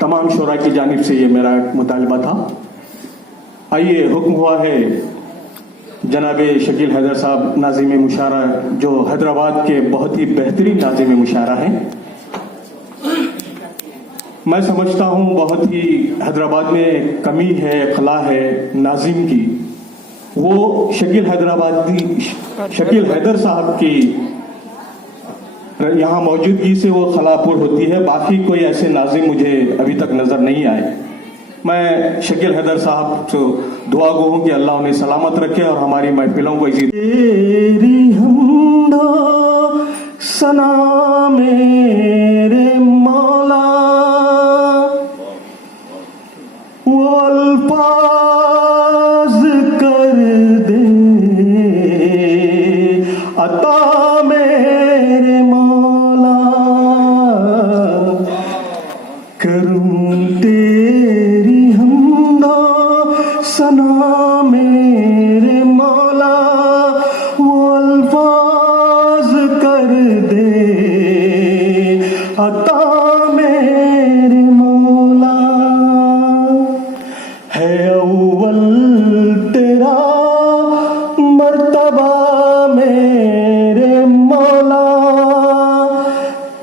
तमाम शुरा की जानिब से ये मेरा एक मुतालबा था। आइए, हुक्म हुआ है जनाब शकील हैदर साहब नाज़िम मुशारा, जो हैदराबाद के बहुत ही बेहतरीन नाज़िम मुशारा हैं। मैं समझता हूँ बहुत ही हैदराबाद में कमी है, खला है नाज़िम की, वो शकील हैदर साहब की यहाँ मौजूदगी से वो खलापुर होती है। बाकी कोई ऐसे नाज़िम मुझे अभी तक नज़र नहीं आए। मैं शकील हैदर साहब से दुआ गो हूँ कि अल्लाह उन्हें सलामत रखे और हमारी महफिलों को इसी तेरी हमदो सना मेरे मौला, वो अल्फाज कर दे अता मेरे मौला, करूं तेरी हमदो सना मेरे मौला, वो अल्फाज कर दे अता मेरे मौला। है अव्वल तेरा मर्तबा मेरे मौला,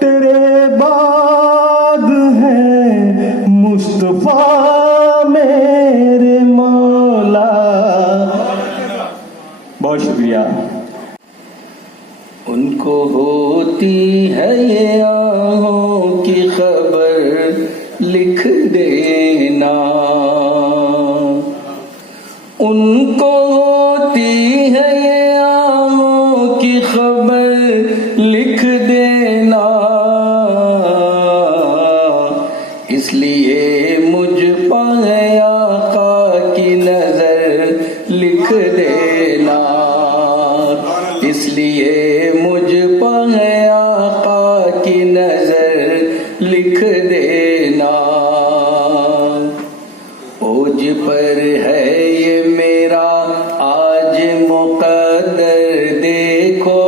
तेरे बाद है मुस्तफा मेरे मौला। बहुत शुक्रिया। उनको होती है ये आहों की खबर, लिख देना। उनको होती है ये आहों की खबर, लिख देना। इसलिए मुझ पर आका की नजर लिख देना। इसलिए मुझ पर आका की नजर लिख देना। ओज पर है ये मेरा आज मुक़द्दर देखो।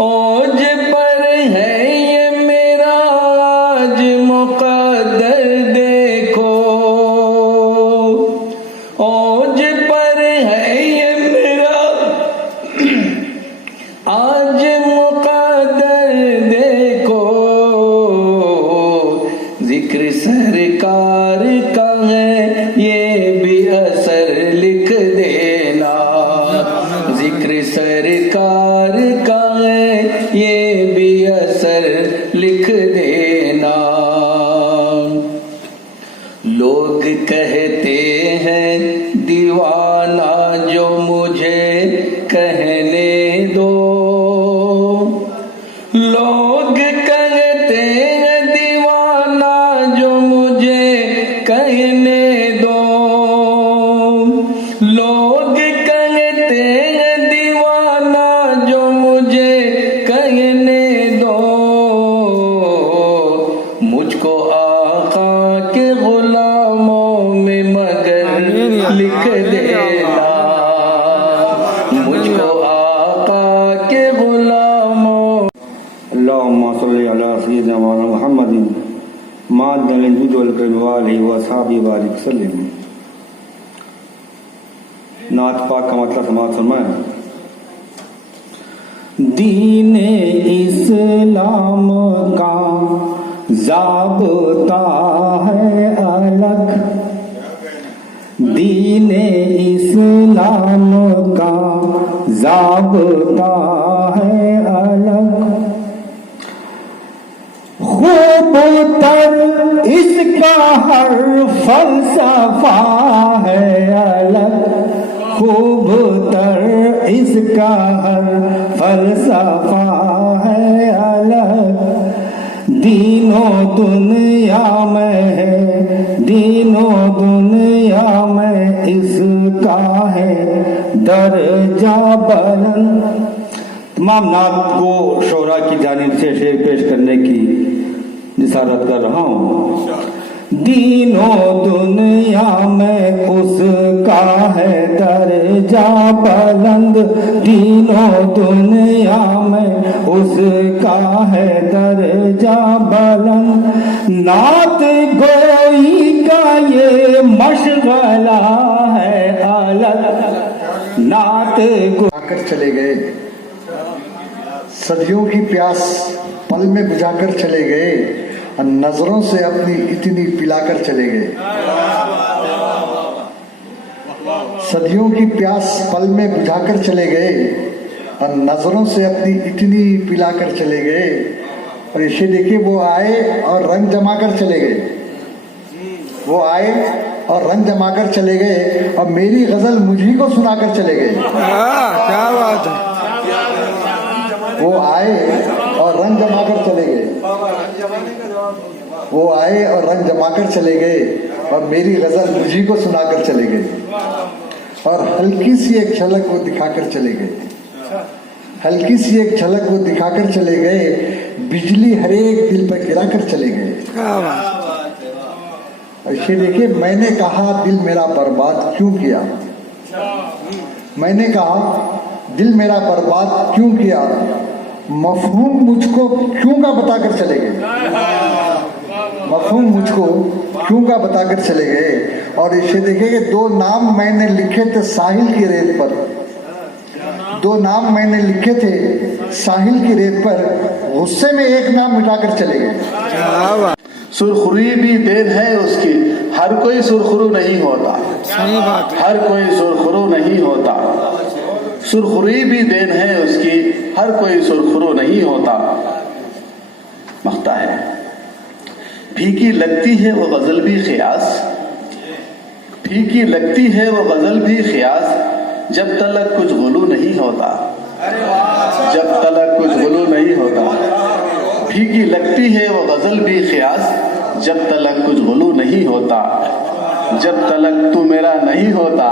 ओज पर है ये मेरा आज मुक़द्दर देखो। ओज पर है ये मेरा आज मुक़द्दर देखो। जिक्र सरकार का है ये भी असर लिख देना। जिक्र सरकार का है ये भी असर लिख देना। लोग कहते हैं दीवाना, जो मुझे कहने दो। लोग कहते हैं दीवाना, जो मुझे कहने दो। लोग कहते हैं दीवाना, जो मुझे कहने दो। मुझको आका के गुलामों में मगर लिख देना। मुझको आका के गुलामों। अल्लाहुम्मा सल्ली अला सय्यिदिना मुहम्मदिन मादल जुद वल करम वालिहि व सहाबी बारिक वसल्लम। नात पाक का मतलब समाज फरमाएं। दीन इस्लाम का ज़ाब्ता है अलग, दीन इस्लाम का ज़ाब्ता है अलग। खूब तर इसका हर फलसफा है अलग। खूब तर इसका हर फलसफा है अलग। दीनों दुनिया में है, दीनों दुनिया में इसका है दर्जा बुलंद। तमाम नात को शोरा की जानिब से शेर पेश करने की निसारत कर रहा हूँ। दीनों दुनिया में उसका है दर्जा बुलंद। दीनों दुनिया में उसका है दर्जा बुलंद। नात गोई का ये मशगला है हालत, नात गो आकर चले गए, सदियों की प्यास पल में बुझाकर चले गए, और नजरों से अपनी इतनी पिलाकर चले गए। सदियों की प्यास पल में बुझाकर चले गए, और नजरों से अपनी इतनी पिलाकर चले गए। और इसे देखिए, वो आए और रंग जमा कर चले गए। वो आए और रंग जमा कर चले गए, और मेरी गजल मुझी को सुनाकर चले गए। क्या बात है। वो आए और रंग जमा कर चले गए। वो आए और रंग जमा कर चले गए, और मेरी गजल मुझी को सुनाकर चले गए। और हल्की सी एक झलक वो दिखाकर चले गए। हल्की सी एक झलक वो दिखाकर चले गए, बिजली हर एक दिल पर गिराकर चले गए। ऐसे देखिए, मैंने कहा दिल मेरा बर्बाद क्यों किया, मैंने कहा दिल मेरा बर्बाद क्यों किया, मफहूम मुझको क्यों का बताकर चले गए। मफहूम मुझको क्यों का बताकर चले गए। और इसे देखिए कि दो नाम मैंने लिखे थे साहिल की रेत पर, दो नाम मैंने लिखे थे साहिल की रेत पर, गुस्से में एक नाम मिटाकर चले गए। सुरखुरी भी देन है उसकी, हर कोई सुरखुरू नहीं होता। सही बात है। हर कोई सुरखुरू नहीं होता। सुरखुरी भी देन है उसकी, हर कोई सुरखुरू नहीं होता। मख्ता है फीकी लगती है वो गजल भी ख़ियास, फीकी लगती है वो गजल भी ख़ियास, जब तलक कुछ गुलू नहीं होता। जब तलक कुछ गुलू नहीं होता। फीकी लगती है वो गजल भी ख़ियास, जब तलक कुछ गुलू नहीं होता। जब तलक तू मेरा नहीं होता,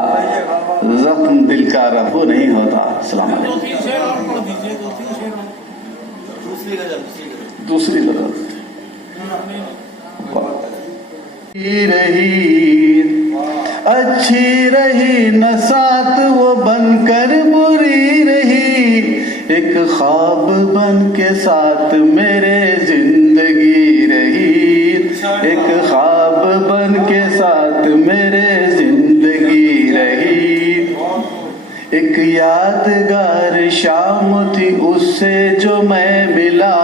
जख्म दिल का रफू नहीं होता। अस्सलाम वालेकुम। दूसरी गजल रही अच्छी रही न साथ वो बनकर बुरी रही, एक ख्वाब बन के साथ मेरे जिंदगी रही। एक ख्वाब बन के साथ मेरे जिंदगी रही। एक यादगार शाम थी उससे जो मैं मिला,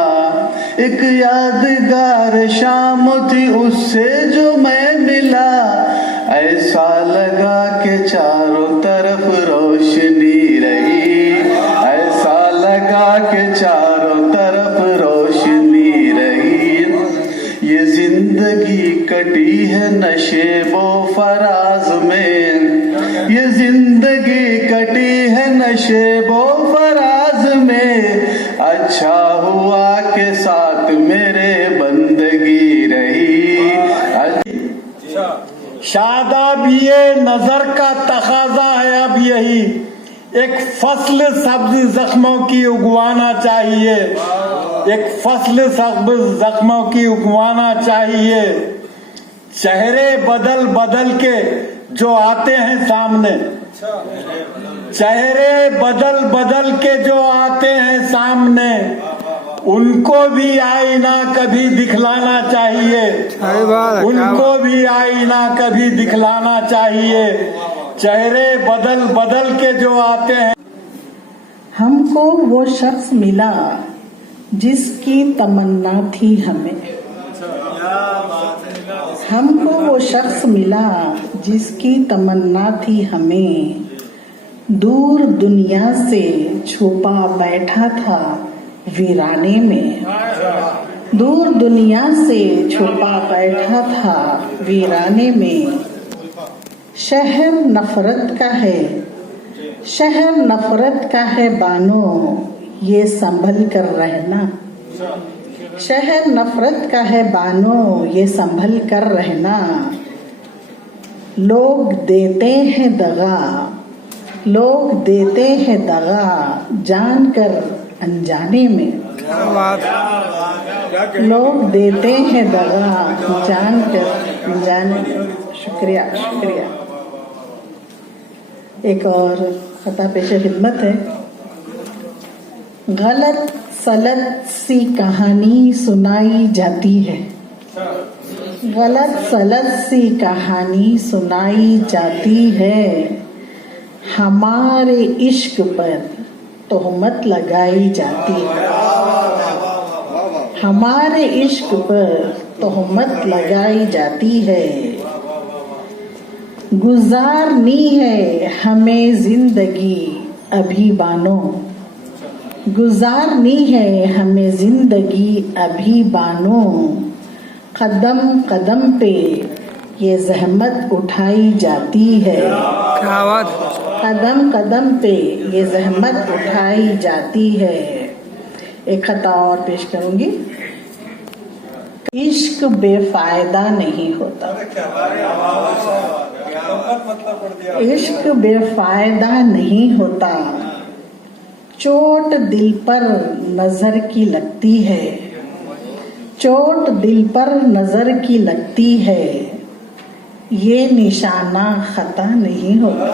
एक यादगार शाम थी उससे जो मैं मिला। ऐसा लगा कि चारों तरफ रोशनी रही, ऐसा लगा कि चारों तरफ रोशनी रही। ये जिंदगी कटी है नशेबो फराज में, ये जिंदगी कटी है नशेबो फराज में। अच्छा हुआ के साथ मेरे बंदगी रही। शादाब ये नजर का तकाजा है अब यही, एक फसल सब्ज जख्मों की उगवाना चाहिए, एक फसल सब्ज जख्मों की उगवाना चाहिए। चेहरे बदल बदल के जो आते हैं सामने, चेहरे बदल बदल के जो आते हैं सामने, उनको भी आईना कभी दिखलाना चाहिए, उनको भी आईना कभी दिखलाना चाहिए। चेहरे बदल बदल के जो आते हैं। हमको वो शख्स मिला जिसकी तमन्ना थी हमें, हमको वो शख्स मिला जिसकी तमन्ना थी हमें। दूर दुनिया से छुपा बैठा था वीराने में, दूर दुनिया से छुपा बैठा था वीराने में। शहर नफरत का है, शहर नफरत का है बानो, ये संभल कर रहना। शहर नफरत का है बानो, ये संभल कर रहना। लोग देते हैं दगा, लोग देते हैं दगा, जानकर अनजाने में। लोग देते हैं दगा, जानकर अनजाने में। शुक्रिया शुक्रिया। एक और खता पेशे खिदमत है। गलत सलत सी कहानी सुनाई जाती है, गलत सलत सी कहानी सुनाई जाती है, हमारे इश्क पर तोहमत लगाई जाती है, हमारे इश्क पर तोहमत लगाई जाती है। गुजारनी है हमें जिंदगी अभी बानो, गुजारनी है हमें जिंदगी अभी बानो। कदम कदम पे ये जहमत उठाई जाती है, कदम कदम पे ये जहमत उठाई जाती है। एक खता और पेश करूंगी। इश्क बेफायदा नहीं होता, इश्क बेफायदा नहीं होता। चोट दिल पर नजर की लगती है, चोट दिल पर नजर की लगती है। ये निशाना खता नहीं होता,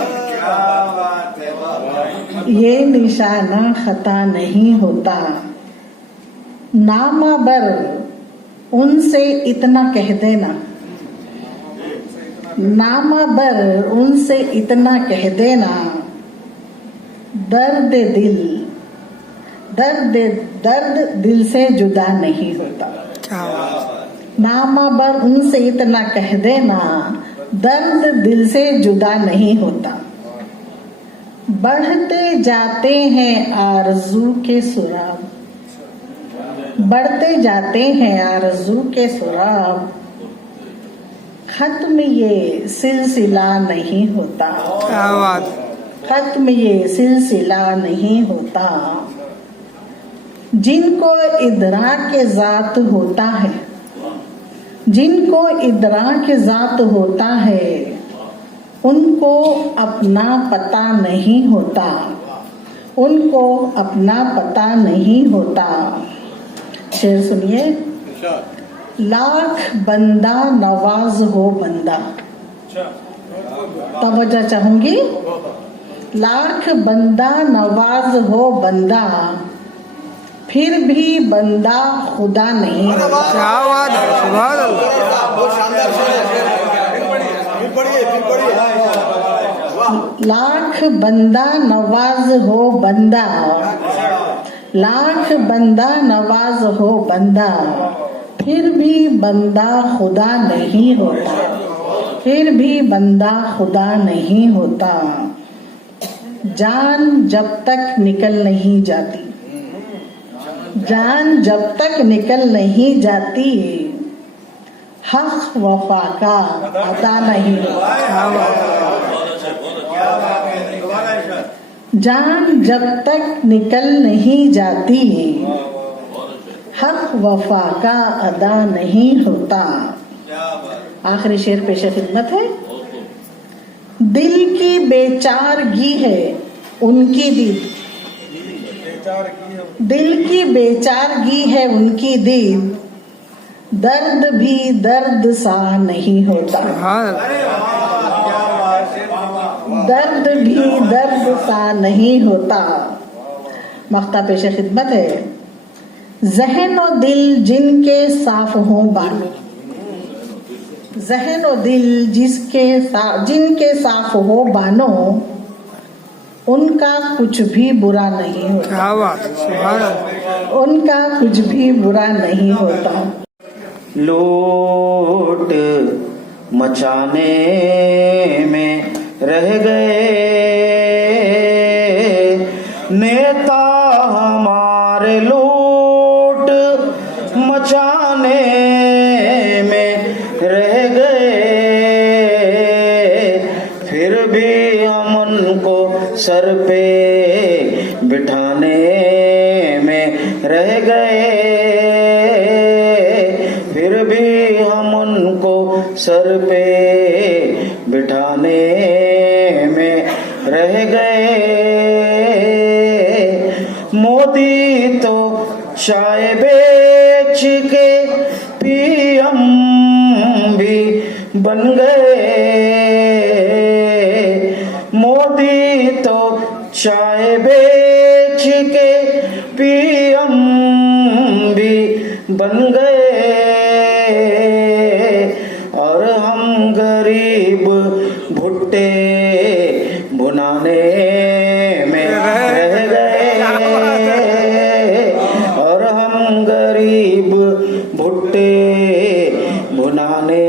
ये निशाना खता नहीं होता। नामा बर उनसे इतना कह देना, नामा बर उनसे इतना कह देना। दर्द दिल, दर्द दिल से जुदा नहीं होता। नामा बर उनसे इतना कह देना, दर्द दिल से जुदा नहीं होता। बढ़ते जाते हैं आरज़ू के सुराग, बढ़ते जाते हैं आरज़ू के सुराग। खत्म ये सिलसिला नहीं होता, खत्म ये सिलसिला नहीं होता। जिनको इदराक के ज़ात होता है, जिनको इदराक के ज़ात होता है, उनको अपना पता नहीं होता, उनको अपना पता नहीं होता। शेर सुनिए। लाख बंदा नवाज हो बंदा, तवज्जो चाहूंगी। लाख बंदा नवाज हो बंदा, फिर भी बंदा खुदा नहीं होता। लाख बंदा नवाज हो बंदा, लाख बंदा नवाज हो बंदा, फिर भी बंदा खुदा नहीं होता, फिर भी बंदा खुदा नहीं होता। जान जब तक निकल नहीं जाती, जान जब तक निकल नहीं जाती, हक वफा का अता नहीं होता। जान जब तक निकल नहीं जाती, हक वफा का अदा नहीं होता। आखिरी शेर पेश खिदमत है। दिल की बेचारगी है उनकी दीद, दिल की बेचारगी है उनकी दीद, दर्द भी दर्द सा नहीं होता, दर्द भी दर्द सा नहीं होता। मख्ता पेश खिदमत है। ज़हन और दिल जिनके साफ हो बानो, ज़हन और दिल जिनके साफ हो बानो, उनका कुछ भी बुरा नहीं होता, उनका कुछ भी बुरा नहीं होता। लोट मचाने में रह गए नेता हमारे, लोट मचाने में रह गए, फिर भी हम उनको सर पे बिठाने में रह गए, फिर भी हम उनको सर पे बिठाने में रह गए। मोदी तो चाय बेच के पीएम भी बन गए, मोदी तो चाय बेच के पीएम भी बन गए। भुनाने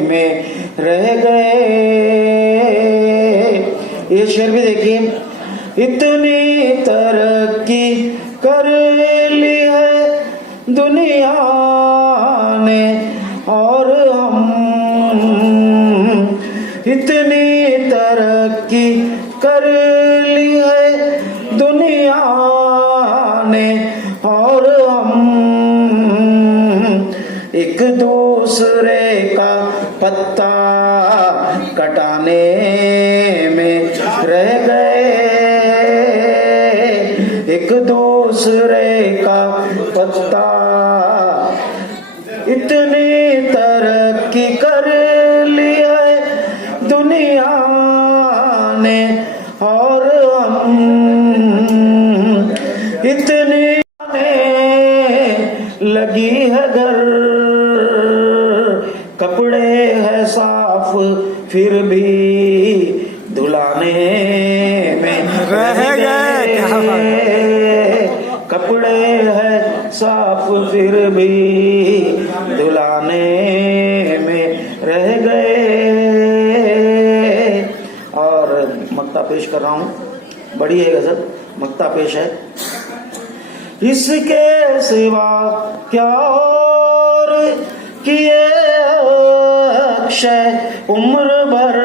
में रह गए। ये शेर भी देखिए, इतनी तरक्की कर ली है दुनिया ने और हम, इतनी तरक्की कर ली है दुनिया ने और हम, एक दूसरे का पत्ता कटाने में रह गए। एक दूसरे का पत्ता, इतनी तरक्की कर ली है दुनिया ने और हम, इतनी लगी है घर, कपड़े है साफ फिर भी धुलाने में रह गए। कपड़े है साफ फिर भी धुलाने में रह गए। और मक्ता पेश कर रहा हूं, बड़ी है गजल, मक्ता पेश है। इसके सिवा क्या और किए अक्षय उम्र भर,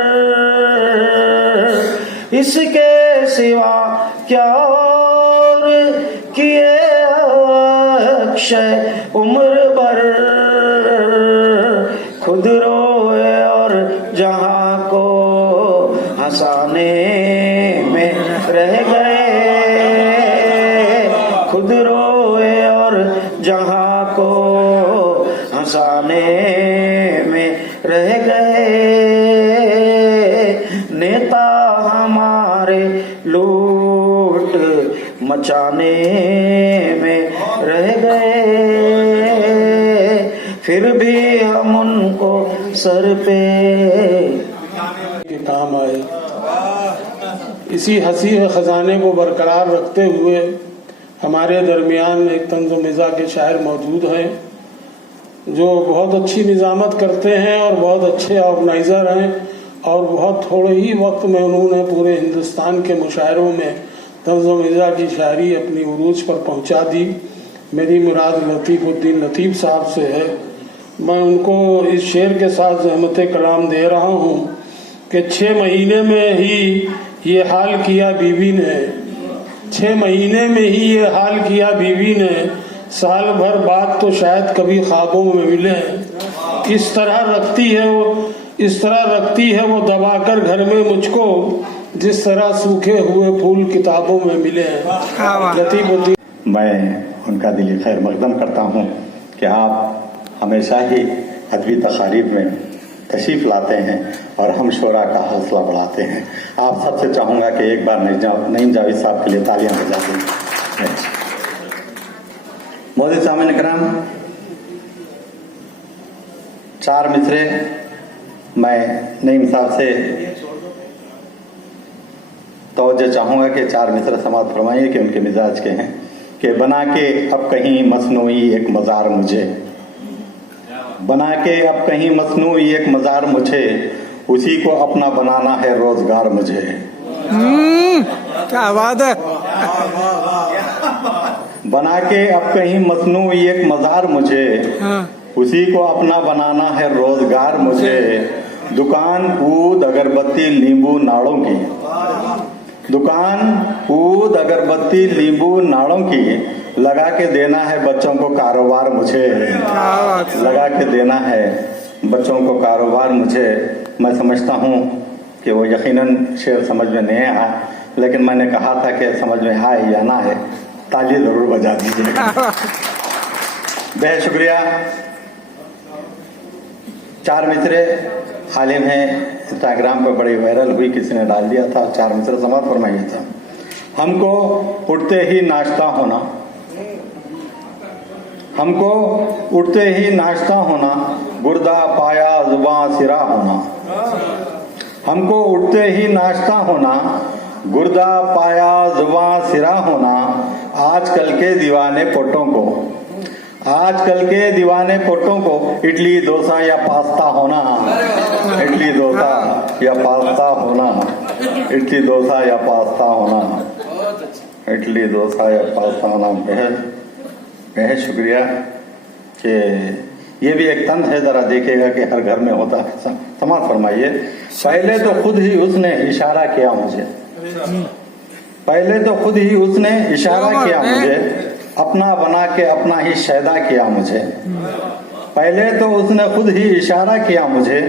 इसके सिवा क्या और किए अक्षय उम्र भर, खुद रोए और जहां को हंसाने में रह गए। खुद रोए और जहां को हंसाने में रह गए। नेता हमारे लूट मचाने में रह गए, फिर भी हम उनको सर पे काम आए। इसी हंसी खजाने को बरकरार रखते हुए हमारे दरमियान एक तंज़ मिज़ा के शायर मौजूद हैं जो बहुत अच्छी निज़ामत करते हैं और बहुत अच्छे ऑर्गेनाइज़र हैं, और बहुत थोड़े ही वक्त में उन्होंने पूरे हिंदुस्तान के मुशायरों में तंज़ मिज़ा की शायरी अपनी उरूज पर पहुंचा दी। मेरी मुराद लतीफ़ुद्दीन लतीफ़ साहब से है। मैं उनको इस शेर के साथ ज़हमत कलाम दे रहा हूँ कि 6 महीने में ही ये हाल किया बीवी ने, 6 महीने में ही ये हाल किया बीवी ने, साल भर बाद तो शायद कभी ख्वाबों में मिले। इस तरह रखती है वो दबाकर घर में मुझको, जिस तरह सूखे हुए फूल किताबों में मिले हैं। मैं उनका दिली खैर मकदम करता हूँ कि आप हमेशा ही अदबी तकारीब में तशरीफ़ लाते हैं और हम शोरा का हौसला बढ़ाते हैं। आप सबसे चाहूँगा कि एक बार नईम जावेद साहब के लिए तालियां बजा दें। मोदी सामीन कराम, 4 मिसरे मैं नईम साहब से तवज्जो चाहूँगा कि 4 मिसरे समाअत फरमाइए कि उनके मिजाज के हैं कि बना के अब कहीं मसनूई एक मज़ार मुझे, बना के अब कहीं मसनूई एक मज़ार मुझे, उसी को अपना बनाना है रोजगार मुझे। क्या बात है। बना के अब कहीं मसनूई एक मज़ार मुझे, उसी को अपना बनाना है रोजगार मुझे। दुकान ऊद अगरबत्ती नींबू नाड़ों की, दुकान ऊद अगरबत्ती नींबू नाड़ों की, लगा के देना है बच्चों को कारोबार मुझे, लगा के देना है बच्चों को कारोबार मुझे। मैं समझता हूँ कि वो यकीनन शेर समझ में नहीं आया, लेकिन मैंने कहा था कि समझ में आए या ना है, ताली जरूर बजा दीजिएगा। बेहद शुक्रिया। 4 मिसरे हालिम है, इंस्टाग्राम पर बड़ी वायरल हुई, किसी ने डाल दिया था, 4 मिसरे समाअत फरमाइए था। हमको उठते ही नाश्ता होना, हमको उठते ही नाश्ता होना, गुर्दा पाया जुबां सिरा होना। हमको उठते ही नाश्ता होना, गुर्दा पाया जुबां सिरा होना, आजकल के दीवाने पोटों को, आजकल के दीवाने पोटों को इडली डोसा या पास्ता होना, इडली डोसा या पास्ता होना, इडली डोसा या पास्ता होना, इडली डोसा या पास्ता होना। बेहद शुक्रिया कि ये भी एक तंज है, जरा देखिएगा कि हर घर में होता है। समाज फरमाइए। पहले तो खुद ही उसने इशारा किया मुझे, पहले तो खुद ही उसने इशारा किया मुझे, अपना बना के अपना ही शैदा किया मुझे। पहले तो उसने खुद ही इशारा किया मुझे,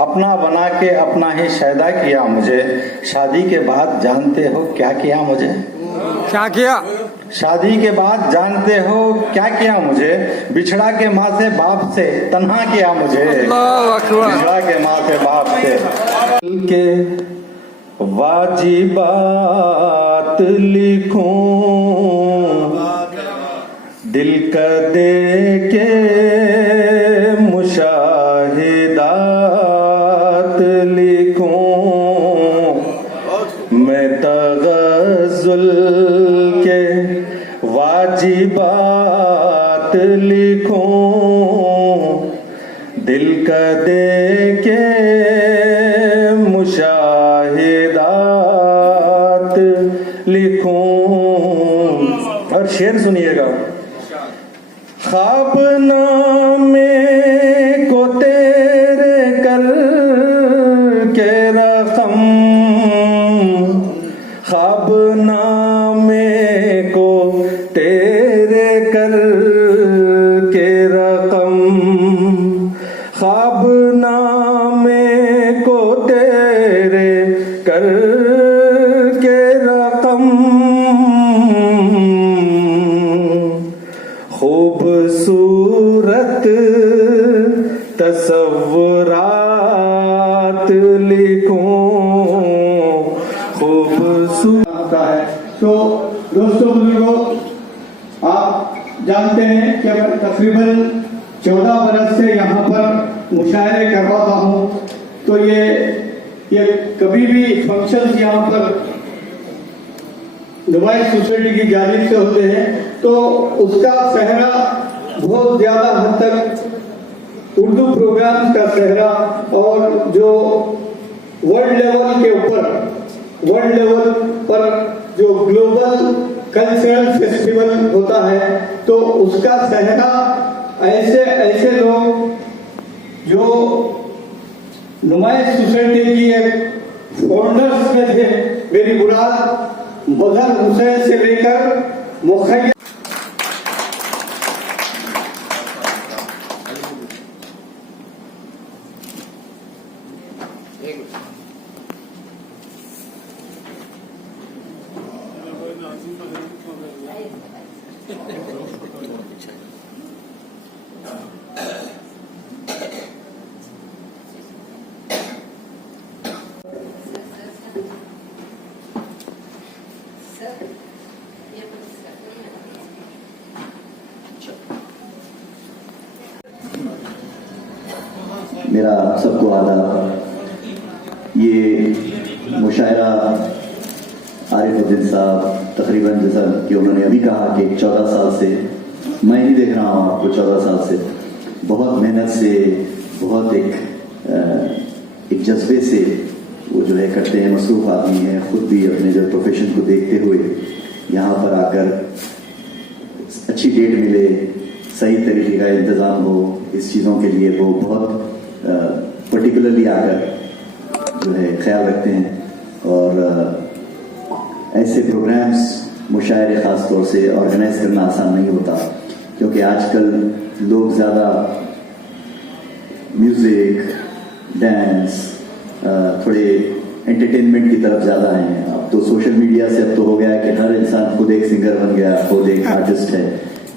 अपना बना के अपना ही शैदा किया मुझे। शादी के बाद जानते हो क्या किया मुझे? क्या किया? शादी के बाद जानते हो क्या किया मुझे? बिछड़ा के माँ से बाप से तन्हा किया मुझे, बिछड़ा के माँ से बाप से। के वाजिबात लिखूं, दिल का दे के मुशाहिदात लिखूं, मैं तगज़ुल के वाजिबात लिखूं, दिल का दे के मुशाहिदात लिखूं। और शेर सुनिएगा। ख्वाब नामे को तेरे कर के रकम, ख्वाब नामे को तेरे कर के रकम, ख्वाब नामे को तेरे कर के रकम, खूबसूरत तसव्वुरात लिखूं, खूबसूरत है। तो दोस्तों बुजुर्गों, आप जानते हैं कि मैं तकरीबन 14 बरस से यहाँ पर मुशायरे करवाता हूँ। तो ये कभी भी फंक्शंस यहाँ पर नुमाइश सोसाइटी की जानिब से होते हैं, तो उसका सहरा बहुत ज्यादा हद तक उर्दू प्रोग्राम का सहरा, और जो वर्ल्ड लेवल के ऊपर, वर्ल्ड लेवल पर जो ग्लोबल कल्चरल फेस्टिवल होता है, तो उसका सहरा ऐसे ऐसे लोग जो नुमाइश सोसाइटी की एक फाउंडर्स में थे, मेरी मुराद मजहर हुसैन से लेकर मुखैया मेरा सबको आदाब। ये मुशायरा आरिफुद्दीन साहब तकरीबन जैसा कि उन्होंने अभी कहा कि 14 साल से, मैं ही देख रहा हूँ आपको 14 साल से बहुत मेहनत से, बहुत एक जज्बे से वो जो है करते हैं। मसरूफ आदमी है, खुद भी अपने जो प्रोफेशन को देखते हुए यहाँ पर आकर अच्छी डेट मिले, सही तरीके का इंतज़ाम हो, इस चीज़ों के लिए वो बहुत पर्टिकुलरली आकर जो है ख्याल रखते हैं। और ऐसे प्रोग्राम्स, मुशायरे ख़ास तौर से ऑर्गेनाइज करना आसान नहीं होता, क्योंकि आजकल लोग ज़्यादा म्यूज़िक, डांस, थोड़े एंटरटेनमेंट की तरफ ज़्यादा हैं। अब तो सोशल मीडिया से अब तो हो गया है कि हर इंसान खुद एक सिंगर बन गया, खुद एक आर्टिस्ट है,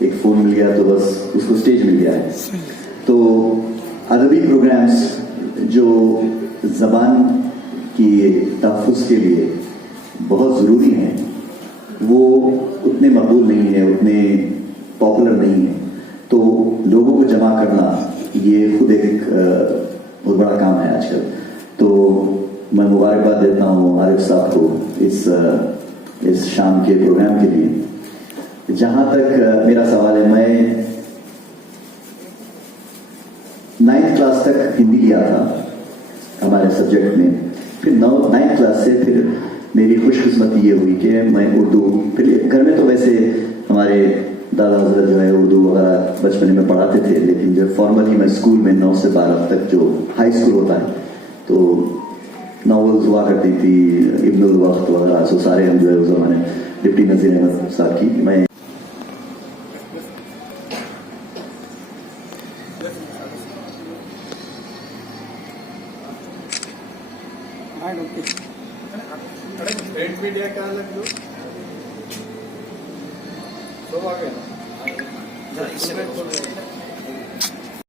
एक फ़ोन मिल गया तो बस उसको स्टेज मिल गया है। तो अदबी प्रोग्राम्स जो ज़बान की तहफ़्फ़ुज़ के लिए बहुत ज़रूरी हैं, वो उतने मकबूल नहीं है, उतने पॉपुलर नहीं है। तो लोगों को जमा करना ये खुद एक बहुत बड़ा काम है आजकल। तो मैं मुबारकबाद देता हूँ आरिफ साहब को इस शाम के प्रोग्राम के लिए। जहाँ तक मेरा सवाल है, मैं 9th क्लास तक हिंदी लिया था हमारे सब्जेक्ट में। फिर 9th क्लास से फिर मेरी खुशकिस्मती ये हुई कि मैं उर्दू, फिर घर में तो वैसे हमारे दादा हजरत जो है उर्दू वगैरह बचपन में पढ़ाते थे, लेकिन जब फॉर्मली मैं स्कूल में 9 से 12 तक जो हाई स्कूल होता है तो नॉवेल्स हुआ करती थी, इब्नुल वक्त वगैरह, सो सारे हम जो है उस जमाने डिप्टी नजीर अहमद साहब की मैं प्रिंट मीडिया का अलग लो, सब आ गया।